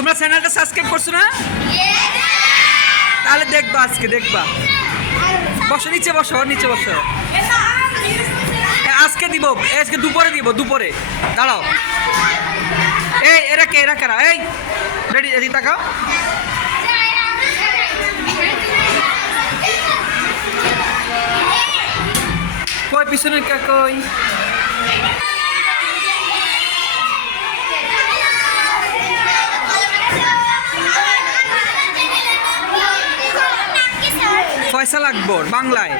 চ্যানেলটা সাবস্ক্রাইব করছ না? তাহলে দেখবা আজকে, দেখবা। বসো, নিচে বসো নিচে বসো। আজকে দিব, আজকে দুপুরে দিব, দুপুরে। দাঁড়াও। এই, এরা কে, এরা কারা? এই, রেডি এদিকে তাকাও। কই পিছনে কে, কই? ফয়সাল আকবর বাংলায়।